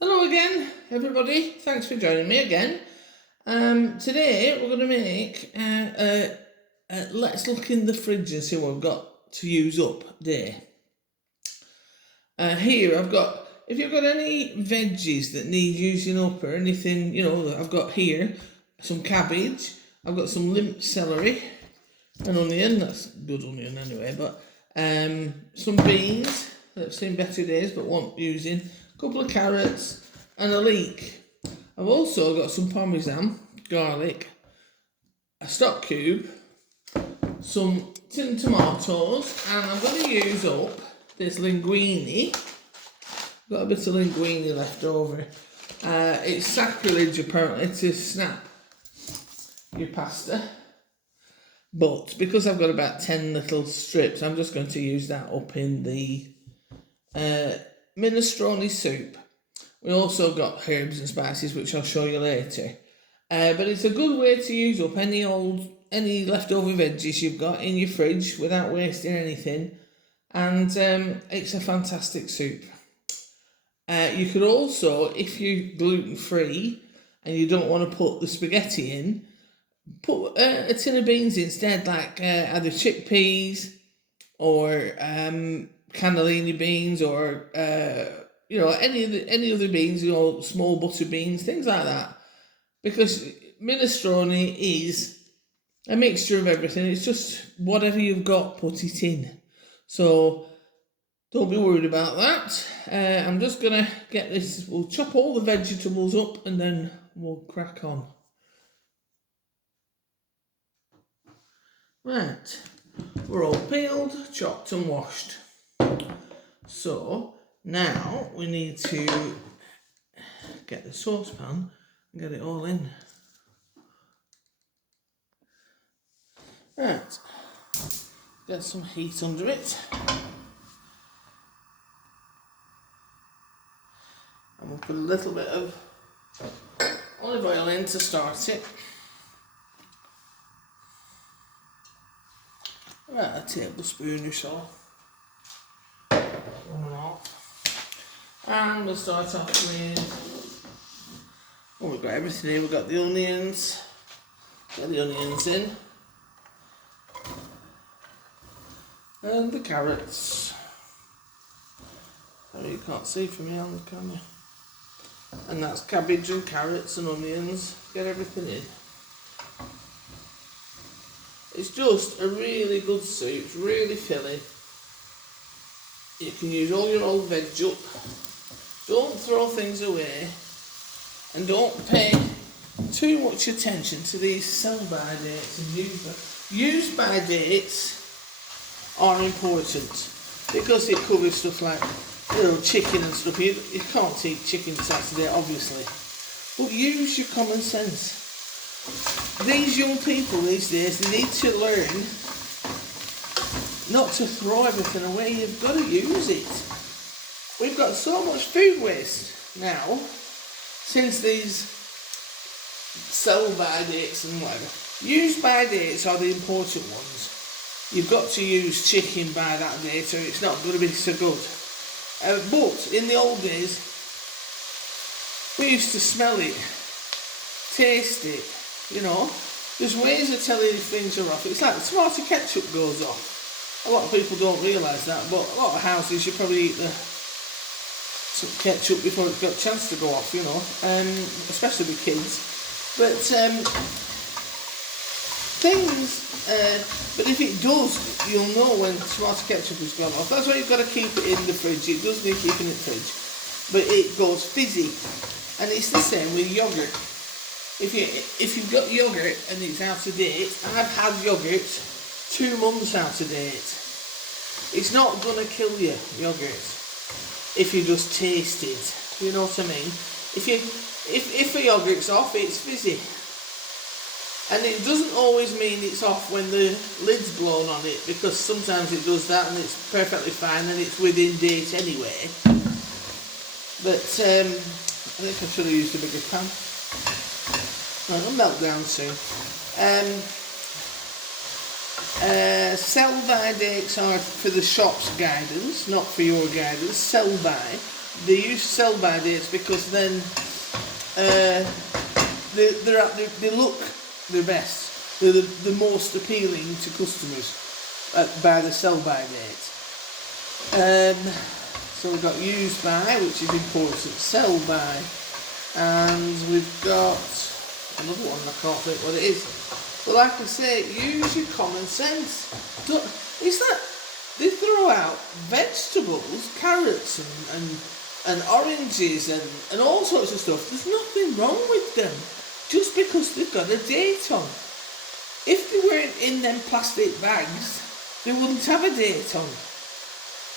Hello again, everybody. Thanks for joining me again. Today we're going to make let's look in the fridge and see what we've got to use up day. Here I've got, if you've got any veggies that need using up or anything, I've got here some cabbage, I've got some limp celery, an onion, that's good onion anyway, but some beans that have seen better days but want using, a couple of carrots and a leek. I've also got some parmesan, garlic, a stock cube, some tin tomatoes, and I'm going to use up this linguine. Got a bit of linguine left over. It's sacrilege apparently to snap your pasta, but because I've got about 10 little strips, I'm just going to use that up in the minestrone soup. We also got herbs and spices, which I'll show you later. But it's a good way to use up any leftover veggies you've got in your fridge without wasting anything. And it's a fantastic soup. You could also, if you're gluten-free and you don't want to put the spaghetti in, put a tin of beans instead, like either chickpeas or cannellini beans or any other beans, small butter beans, things like that. Because minestrone is a mixture of everything. It's just whatever you've got, put it in. So don't be worried about that. I'm just gonna get this. We'll chop all the vegetables up and then we'll crack on. Right, we're all peeled, chopped and washed. So now we need to get the saucepan and get it all in. Right, get some heat under it. And we'll put a little bit of olive oil in to start it. About a tablespoon or so. 1.5. And we'll start off with, we've got everything here. We've got the onions. Get the onions in. And the carrots. Oh, you can't see from here on the camera. And that's cabbage and carrots and onions. Get everything in. It's just a really good soup. It's really filling. You can use all your old veg up. Don't throw things away. And don't pay too much attention to these sell-by dates and use-by dates are important because it covers stuff like chicken and stuff. You can't eat chicken Saturday, obviously, but use your common sense. These young people these days, they need to learn not to throw everything away. You've got to use it. We've got so much food waste now since these sell-by dates and whatever. Use-by dates are the important ones. You've got to use chicken by that date or it's not going to be so good. But in the old days, we used to smell it, taste it, There's ways of telling if things are off. It's like the tomato ketchup goes off. A lot of people don't realise that, but a lot of houses you probably eat the ketchup before it's got a chance to go off, especially with kids. But but if it does, you'll know when tomato ketchup has gone off. That's why you've got to keep it in the fridge. It does need keeping in the fridge, but it goes fizzy, and it's the same with yogurt. If you've got yogurt and it's out of date, I've had yogurt 2 months out of date. It's not gonna kill you, yogurt, if you just taste it. You know what I mean? If the yogurt's off, it's fizzy. And it doesn't always mean it's off when the lid's blown on it, because sometimes it does that and it's perfectly fine and it's within date anyway. But I think I should have used a bigger pan. It'll melt down soon. Sell-by dates are for the shop's guidance, not for your guidance. Sell-by. they use sell-by dates because then they look the best. They're the most appealing to customers by the sell-by date. So we've got used by, which is important, sell-by, and we've got another one, I can't think what it is. But like I say, use your common sense. It's that they throw out vegetables, carrots and oranges and all sorts of stuff. There's nothing wrong with them just because they've got a date on. If they weren't in them plastic bags, they wouldn't have a date on.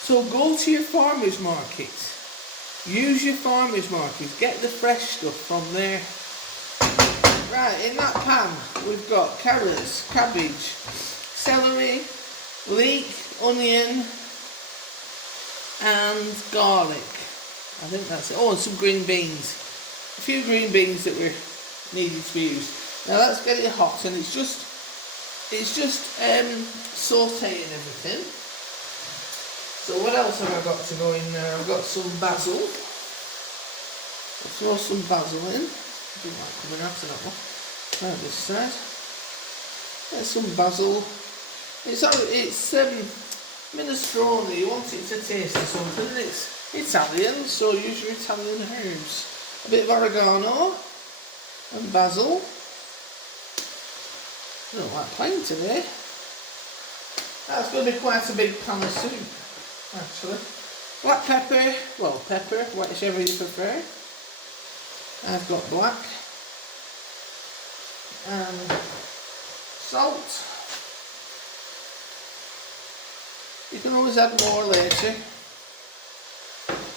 So go to your farmer's market. Use your farmer's market. Get the fresh stuff from there. Right, in that pan we've got carrots, cabbage, celery, leek, onion and garlic. I think that's it. Oh, and some green beans. A few green beans that were needed to be used. Now let's get it hot, and it's just sauteing everything. So what else have I got to go in there? I've got some basil. I'll throw some basil in. I don't like coming after that one. Right, this side. There's some basil. It's minestrone. You want it to taste of something. It's Italian, so use your Italian herbs. A bit of oregano and basil. I don't like plain today. That's going to be quite a big pan of soup, actually. Black pepper, well, pepper, whichever you prefer. I've got black. And salt. You can always add more later.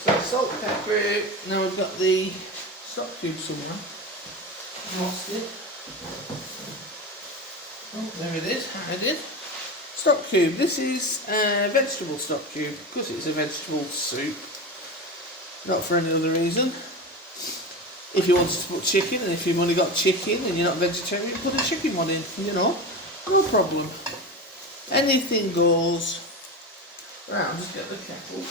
So salt, pepper. Now we've got the stock cube somewhere. Lost it. Oh, there it is, hiding. Stock cube. This is a vegetable stock cube because it's a vegetable soup. Not for any other reason. If you wanted to put chicken, and if you've only got chicken and you're not vegetarian, put a chicken one in, you know. No problem. Anything goes. Right, I'll just get the kettle.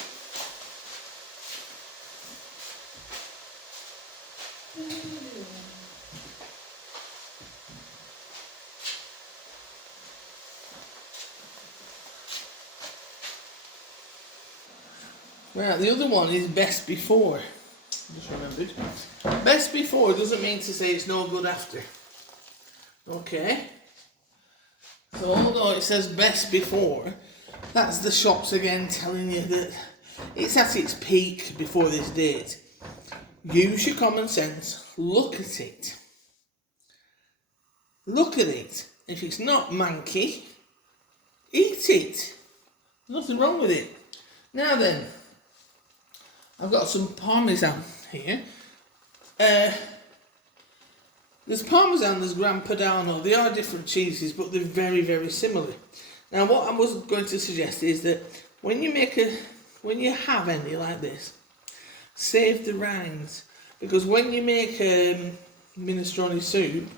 Right, the other one is best before. Just remembered. Best before doesn't mean to say it's no good after. Okay. So although it says best before, that's the shops again telling you that it's at its peak before this date. Use your common sense. Look at it. Look at it. If it's not manky, eat it. Nothing wrong with it. Now then, I've got some parmesan here. There's parmesan, there's Gran Padano. They are different cheeses, but they're very, very similar. Now, what I was going to suggest is that when you have any like this, save the rinds, because when you make minestrone soup,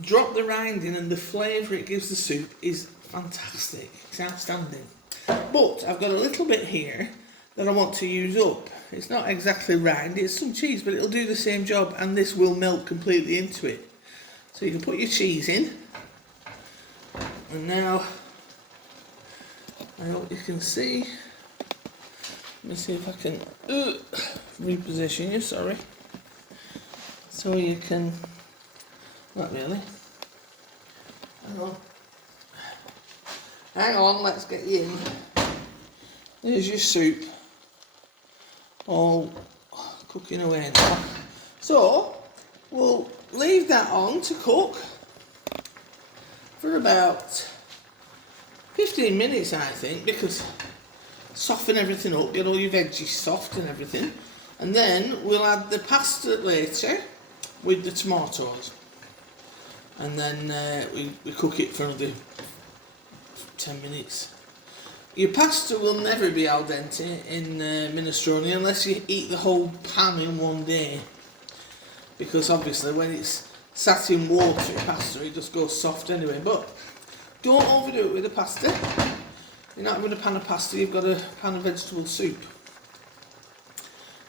drop the rind in, and the flavour it gives the soup is fantastic. It's outstanding. But I've got a little bit here that I want to use up. It's not exactly rind, it's some cheese, but it'll do the same job, and this will melt completely into it. So you can put your cheese in, and now I hope you can see. Let me see if I can reposition you, sorry. So you can, not really. Hang on, let's get you in. There's your soup. All cooking away now. So we'll leave that on to cook for about 15 minutes, I think, because soften everything up, get all your veggies soft and everything, and then we'll add the pasta later with the tomatoes, and then we cook it for another 10 minutes. Your pasta will never be al dente in minestrone unless you eat the whole pan in one day, because obviously when it's sat in water, pasta, it just goes soft anyway. But don't overdo it with the pasta. You're not having a pan of pasta, you've got a pan of vegetable soup.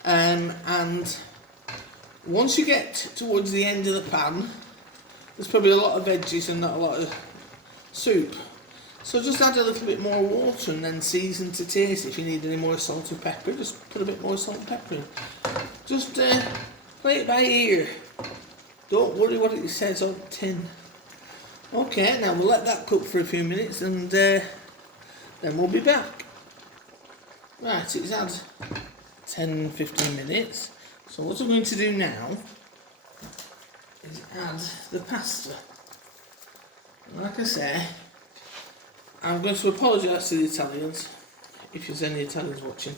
And once you get towards the end of the pan, there's probably a lot of veggies and not a lot of soup. So just add a little bit more water and then season to taste. If you need any more salt and pepper, just put a bit more salt and pepper in. Just play it by ear. Don't worry what it says on the tin. Okay, now we'll let that cook for a few minutes and then we'll be back. Right, it's had 10-15 minutes. So what I'm going to do now is add the pasta. And like I say, I'm going to apologise to the Italians, if there's any Italians watching,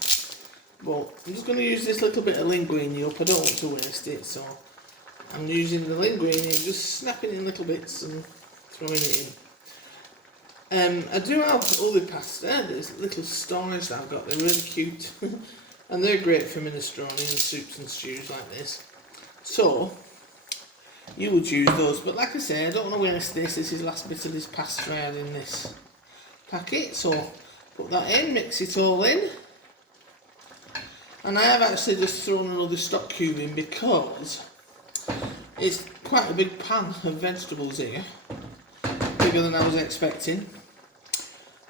but I'm just going to use this little bit of linguine up. I don't want to waste it, so I'm using the linguine and just snapping in little bits and throwing it in. I do have other pasta, there's little stars that I've got, they're really cute, and they're great for minestrone and soups and stews like this. So, you would use those, but like I say, I don't want to waste this. This is the last bit of this pasta I had in this packet, so put that in, mix it all in. And I have actually just thrown another stock cube in because it's quite a big pan of vegetables here, bigger than I was expecting.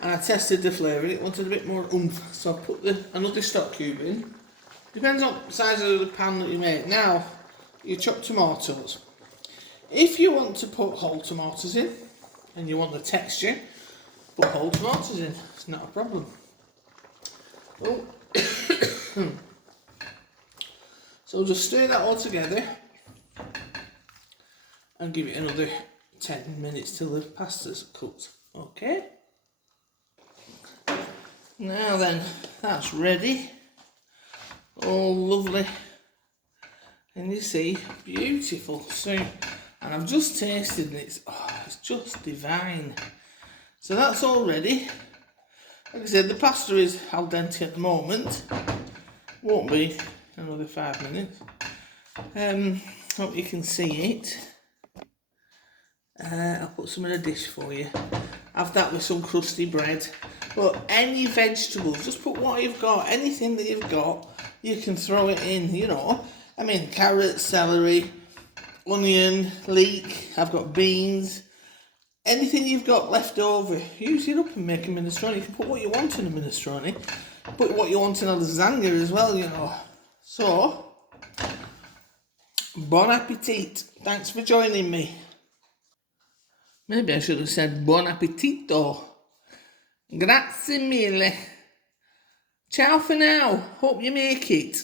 And I tested the flavour, it wanted a bit more oomph, so I put another stock cube in. Depends on the size of the pan that you make. Now, you chop tomatoes. If you want to put whole tomatoes in, and you want the texture, put whole tomatoes in, it's not a problem. Oh. So just stir that all together, and give it another 10 minutes till the pasta's cooked, okay? Now then, that's ready, all lovely, and you see, beautiful soup. And I've just tasted and it's just divine. So that's all ready. Like I said, the pasta is al dente at the moment. Won't be another 5 minutes. Hope you can see it. I'll put some in a dish for you. Have that with some crusty bread. But any vegetables, just put what you've got. Anything that you've got, you can throw it in, you know. I mean, carrot, celery, onion, leek, I've got beans. Anything you've got left over, use it up and make a minestrone. You can put what you want in a minestrone. Put what you want in a lasagna as well, you know. So, bon appetit. Thanks for joining me. Maybe I should have said buon appetito. Grazie mille. Ciao for now. Hope you make it.